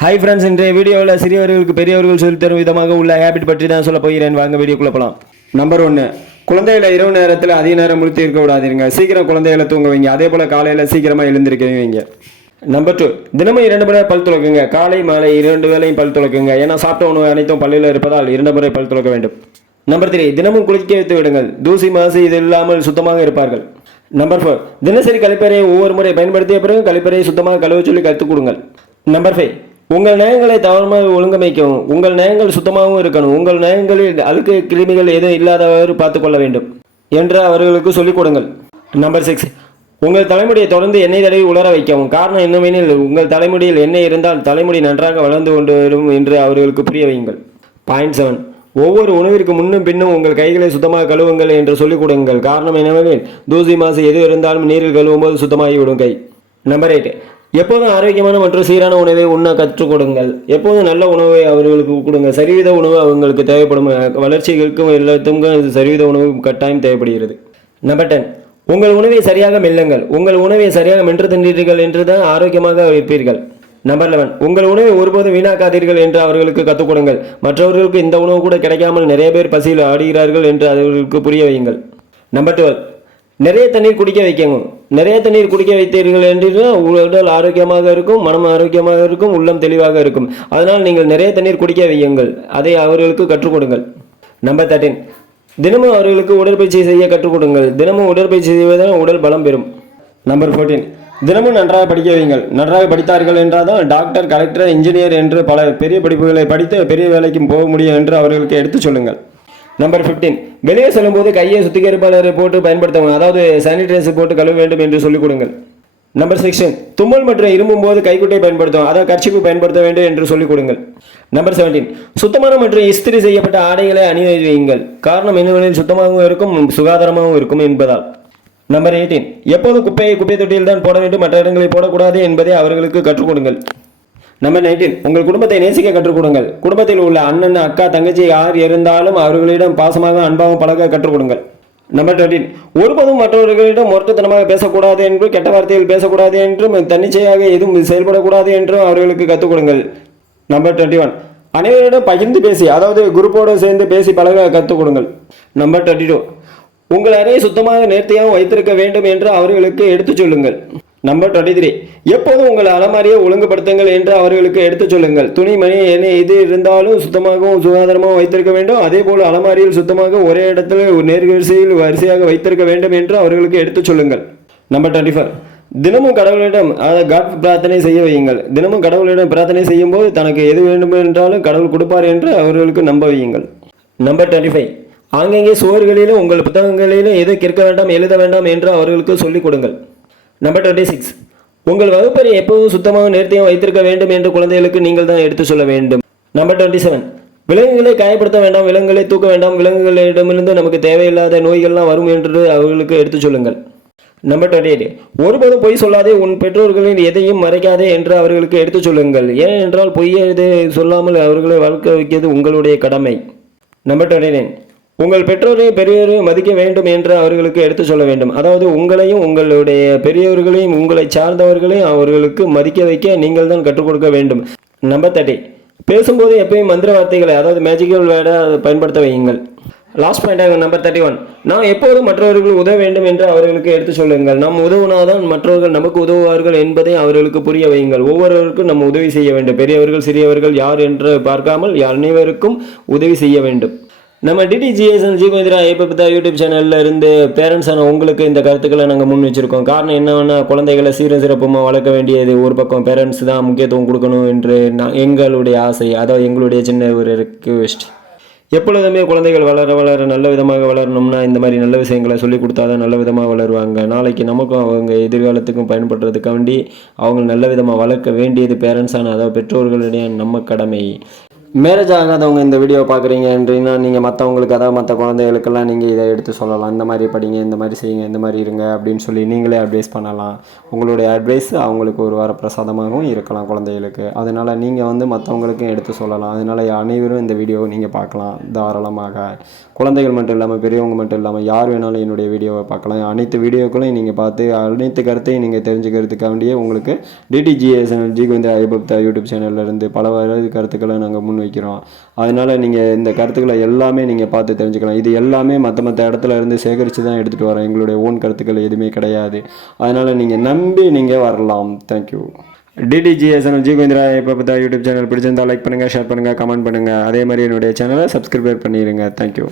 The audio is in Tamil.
ஹாய் ஃப்ரெண்ட்ஸ், இன்றைய வீடியோவில் சிறியவர்களுக்கு பெரியவர்கள் சொல்லித்தரும் விதமாக உள்ள ஹேபிட் பற்றி தான் சொல்ல போகிறேன். வாங்க வீடியோக்குள்ள போகலாம். நம்பர் 1, குழந்தைகளை இரவு நேரத்தில் அதிக நேரம் முழித்து இருக்க விடாதீங்க. சீக்கிரம் குழந்தைகளை தூங்க வைங்க. அதே போல் காலையில் சீக்கிரமாக எழுந்திருக்க வைங்க. நம்பர் 2, தினமும் 2 முறை பல் துலக்குங்க. காலை மாலை 2 வேளையும் பல் துலக்குங்க. ஏன்னா சாப்பிட்ட உணவு அனைத்தும் பல்லில் இருப்பதால் 2 முறை பல் துலக்க வேண்டும். நம்பர் 3, தினமும் குளிக்க வைத்து விடுங்கள். தூசி மாசு இது இல்லாமல் சுத்தமாக இருப்பார்கள். நம்பர் 4, தினசரி கழிப்பறையை ஒவ்வொரு முறை பயன்படுத்திய பிறகு கழிப்பறையை சுத்தமாக கழுவ சொல்லி கற்றுக் கொடுங்கள். நம்பர் 5, உங்கள் நயங்களை தவறாமல் ஒழுங்கமைக்கவும். உங்கள் நயங்கள் சுத்தமாகவும் இருக்கணும். உங்கள் நயங்களில் அழுக்கு கிருமிகள் எதுவும் இல்லாதவாறு பார்த்து கொள்ள வேண்டும் என்று அவர்களுக்கு சொல்லிக் கொடுங்கள். நம்பர் 6, உங்கள் தலைமுடியை தொடர்ந்து எண்ணெய் தடவி உலர வைக்கவும். காரணம் என்னவெனில் உங்கள் தலைமுடியில் எண்ணெய் இருந்தால் தலைமுடி நன்றாக வளர்ந்து கொண்டு வரும் என்று அவர்களுக்கு புரிய வையுங்கள். பாயிண்ட் 7, ஒவ்வொரு உணவிற்கு முன்னும் பின்னும் உங்கள் கைகளை சுத்தமாக கழுவுங்கள் என்று சொல்லிக் கொடுங்கள். காரணம் என்னவெனில் தூசி மாசு எது இருந்தாலும் நீரில் கழுவும் போது சுத்தமாகிவிடும் கை. நம்பர் 8, எப்போதும் ஆரோக்கியமான மற்றும் சீரான உணவை உண்ண கற்றுக் கொடுங்கள். எப்போதும் நல்ல உணவை அவர்களுக்கு கொடுங்க. சரிவித உணவு அவங்களுக்கு தேவைப்படும். வளர்ச்சிகளுக்கும் எல்லாத்துக்கும் சரிவித உணவு கட்டாயம் தேவைப்படுகிறது. நம்பர் 10, உங்கள் உணவை சரியாக மெல்லுங்கள். உங்கள் உணவை சரியாக மென்று தின்றீர்கள் என்று தான் ஆரோக்கியமாக இருப்பீர்கள். நம்பர் 11, உங்கள் உணவை ஒருபோதும் வீணாக்காதீர்கள் என்று அவர்களுக்கு கற்றுக் கொடுங்கள். மற்றவர்களுக்கு இந்த உணவு கூட கிடைக்காமல் நிறைய பேர் பசியில் ஆடுகிறார்கள் என்று அவர்களுக்கு புரிய வையுங்கள். நம்பர் 12, நிறைய தண்ணீர் குடிக்க வைக்கணும். நிறைய தண்ணீர் குடிக்க வைத்தீர்கள் என்றால் உடல் ஆரோக்கியமாக இருக்கும், மனம் ஆரோக்கியமாக இருக்கும், உள்ளம் தெளிவாக இருக்கும். அதனால் நீங்கள் நிறைய தண்ணீர் குடிக்க வையுங்கள். அதை அவர்களுக்கு கற்றுக் கொடுங்கள். நம்பர் 13, தினமும் அவர்களுக்கு உடற்பயிற்சி செய்ய கற்றுக் கொடுங்கள். தினமும் உடற்பயிற்சி செய்வதால் உடல் பலம் பெறும். நம்பர் 14, தினமும் நன்றாக படிக்க வையுங்கள். நன்றாக படித்தார்கள் என்றால் தான் டாக்டர், கலெக்டர், இன்ஜினியர் என்று பல பெரிய படிப்புகளை படித்து பெரிய வேலைக்கு போக முடியும் என்று அவர்களுக்கு எடுத்து சொல்லுங்கள். நம்பர் 15, வெளியே செல்லும்போது கையை சுத்திகரிப்பாளரை போட்டு பயன்படுத்தவும். அதாவது சானிடைசர் போட்டு கழுவ வேண்டும் என்று சொல்லிக் கொடுங்கள். நம்பர் 16, தும்மல் மற்றும் இருமும் போது கைக்குட்டை பயன்படுத்தும். அதாவது கர்ச்சிப்பு பயன்படுத்த வேண்டும் என்று சொல்லிக் கொடுங்கள். நம்பர் 17, சுத்தமான மற்றும் இஸ்திரி செய்யப்பட்ட ஆடைகளை அணிவியுங்கள். காரணம் என்னவெனில் சுத்தமாகவும் இருக்கும், சுகாதாரமாகவும் இருக்கும் என்பதால். நம்பர் 18, எப்போதும் குப்பையை குப்பை தொட்டியில் தான் போட வேண்டும், மற்ற இடங்களில் போடக்கூடாது என்பதை அவர்களுக்கு கற்றுக் கொடுங்கள். நம்பர் 19, உங்கள் குடும்பத்தை நேசிக்க கற்றுக் கொடுங்கள். குடும்பத்தில் உள்ள அண்ணன், அக்கா, தங்கச்சி யார் இருந்தாலும் அவர்களிடம் பாசமாக அன்பாக பழக கற்றுக் கொடுங்கள். நம்பர் 20, ஒருபோதும் மற்றவர்களிடம் முரட்டுத்தனமாக பேசக்கூடாது என்றும் கெட்ட வார்த்தையில் பேசக்கூடாது என்றும் தன்னிச்சையாக எதுவும் செயல்படக்கூடாது என்றும் அவர்களுக்கு கற்றுக் கொடுங்கள். நம்பர் 21, அனைவரிடம் பகிர்ந்து பேசி, அதாவது குரூப்போடு சேர்ந்து பேசி பழக கற்றுக் கொடுங்கள். நம்பர் 22, உங்கள் அறையை சுத்தமாக நேர்த்தியாக வைத்திருக்க வேண்டும் என்று அவர்களுக்கு எடுத்துச் சொல்லுங்கள். நம்பர் 23, எப்போதும் உங்கள் அலமாரியை ஒழுங்குபடுத்துங்கள் என்று அவர்களுக்கு எடுத்துச் சொல்லுங்கள். துணிமணி என்ன எது இருந்தாலும் சுத்தமாகவும் சுகாதாரமாகவும் வைத்திருக்க வேண்டும். அதே போல் அலமாரியில் சுத்தமாக ஒரே இடத்துல நேர்வரிசையில் வரிசையாக வைத்திருக்க வேண்டும் என்று அவர்களுக்கு எடுத்துச் சொல்லுங்கள். நம்பர் 24, தினமும் கடவுளிடம் காட் பிரார்த்தனை செய்ய வையுங்கள். தினமும் கடவுளிடம் பிரார்த்தனை செய்யும் போது தனக்கு எது வேண்டும் என்றாலும் கடவுள் கொடுப்பார் என்று அவர்களுக்கு நம்ப வையுங்கள். நம்பர் 25, ஆங்கங்கே சுவர்களிலும் உங்கள் புத்தகங்களிலும் எது கேட்க வேண்டாம், எழுத வேண்டாம் என்று அவர்களுக்கு சொல்லிக் கொடுங்கள். நம்பர் 26, உங்கள் வகுப்பறை எப்போதும் சுத்தமாக நேர்த்தியாக வைத்திருக்க வேண்டும் என்று குழந்தைகளுக்கு நீங்கள் தான் எடுத்து சொல்ல வேண்டும். நம்பர் 27, விலங்குகளை காயப்படுத்த வேண்டாம், விலங்குகளை தூக்க வேண்டாம், விலங்குகளிடமிருந்து நமக்கு தேவையில்லாத நோய்கள்லாம் வரும் என்று அவர்களுக்கு எடுத்து சொல்லுங்கள். நம்பர் 28, ஒருபோதும் பொய் சொல்லாதே, உன் பெற்றோர்களின் எதையும் மறைக்காதே என்று அவர்களுக்கு எடுத்து சொல்லுங்கள். ஏனென்றால் பொய்யை சொல்லாமல் அவர்களை வளர்க்க வைக்கிறது உங்களுடைய கடமை. நம்பர் 29, உங்கள் பெற்றோரையும் பெரியோரையும் மதிக்க வேண்டும் என்று அவர்களுக்கு எடுத்து சொல்ல வேண்டும். அதாவது உங்களையும் உங்களுடைய பெரியவர்களையும் உங்களை சார்ந்தவர்களையும் அவர்களுக்கு மதிக்க வைக்க நீங்கள் தான் கற்றுக் கொடுக்க வேண்டும். நம்பர் 30, பேசும்போது எப்பயும் மந்திர வார்த்தைகளை, அதாவது மேஜிக்கல் வேர்டை பயன்படுத்த வையுங்கள். லாஸ்ட் பாயிண்டாக நம்பர் 31, நாம் எப்போதும் மற்றவர்கள் உதவ வேண்டும் என்று அவர்களுக்கு எடுத்து சொல்லுங்கள். நாம் உதவுனாதான் மற்றவர்கள் நமக்கு உதவுவார்கள் என்பதை அவர்களுக்கு புரிய வையுங்கள். ஒவ்வொருவருக்கும் நம்ம உதவி செய்ய வேண்டும். பெரியவர்கள் சிறியவர்கள் யார் என்று பார்க்காமல் அனைவருக்கும் உதவி செய்ய வேண்டும். நம்ம டிடிஜிஎஸ்என் ஜீவந்திரா ஏபபிதா யூடியூப் சேனலில் இருந்து பேரண்ட்ஸான உங்களுக்கு இந்த கருத்துக்களை நாங்கள் முன் வச்சுருக்கோம். காரணம் என்னவென்னா, குழந்தைகளை சீரும் சிறப்புமாக வளர்க்க வேண்டியது ஒரு பக்கம் பேரண்ட்ஸ் தான் முக்கியத்துவம் கொடுக்கணும் என்று எங்களுடைய ஆசை. அதாவது எங்களுடைய சின்ன ஒரு ரிக்வெஸ்ட். எப்பொழுதுமே குழந்தைகள் வளர வளர நல்ல விதமாக வளரணும்னா இந்த மாதிரி நல்ல விஷயங்களை சொல்லி கொடுத்தா தான் நல்ல விதமாக வளருவாங்க. நாளைக்கு நமக்கும் அவங்க எதிர்காலத்துக்கும் பயன்படுறதுக்காண்டி அவங்க நல்ல விதமாக வளர்க்க வேண்டியது பேரண்ட்ஸான, அதாவது பெற்றோர்களுடைய நம்ம கடமை. மேரேஜ் ஆகாதவங்க இந்த வீடியோ பார்க்குறீங்கன்றீங்கன்னா நீங்கள் மற்றவங்களுக்கு அதாவது மற்ற குழந்தைகளுக்கெல்லாம் நீங்கள் இதை எடுத்து சொல்லலாம். இந்த மாதிரி படிங்க, இந்த மாதிரி செய்யுங்க, இந்த மாதிரி இருங்க அப்படின்னு சொல்லி நீங்களே அட்வைஸ் பண்ணலாம். உங்களுடைய அட்வைஸ் அவங்களுக்கு ஒரு வரப்பிரசாதமாகவும் இருக்கலாம் குழந்தைகளுக்கு. அதனால் நீங்கள் வந்து மற்றவங்களுக்கும் எடுத்து சொல்லலாம். அதனால் அனைவரும் இந்த வீடியோவை நீங்கள் பார்க்கலாம் தாராளமாக. குழந்தைகள் மட்டும் இல்லாமல் பெரியவங்க மட்டும் இல்லாமல் யார் வேணாலும் என்னுடைய வீடியோவை பார்க்கலாம். அனைத்து வீடியோக்களையும் நீங்கள் பார்த்து அனைத்து கருத்தையும் நீங்கள் தெரிஞ்சுக்கிறதுக்காண்டியே உங்களுக்கு டிடிஜிஎஸ்என்எல் ஜிகேந்திரா ஐபப்தா யூடியூப் சேனல்லேருந்து பல கருத்துக்களை நாங்கள் வைக்கிறோம். அதனால் நீங்கள் இந்த கருத்துக்களை எல்லாமே நீங்கள் பார்த்து தெரிஞ்சுக்கலாம். இது எல்லாமே மற்ற இடத்துல இருந்து சேகரித்து தான் எடுத்துகிட்டு வரோம். எங்களுடைய ஓன் கருத்துக்கள் எதுவுமே கிடையாது. அதனால் நீங்கள் நம்பி நீங்கள் வரலாம். தேங்க்யூ. டிடிஜிஎஸ்என்எல் ஜிகேந்திரா ஐபப்தா யூடியூப் சேனல் பிடிச்சிருந்தால் லைக் பண்ணுங்கள், ஷேர் பண்ணுங்கள், கமெண்ட் பண்ணுங்கள். அதே மாதிரி என்னுடைய சேனலை சப்ஸ்கிரைப் பண்ணிடுங்க. தேங்க்யூ.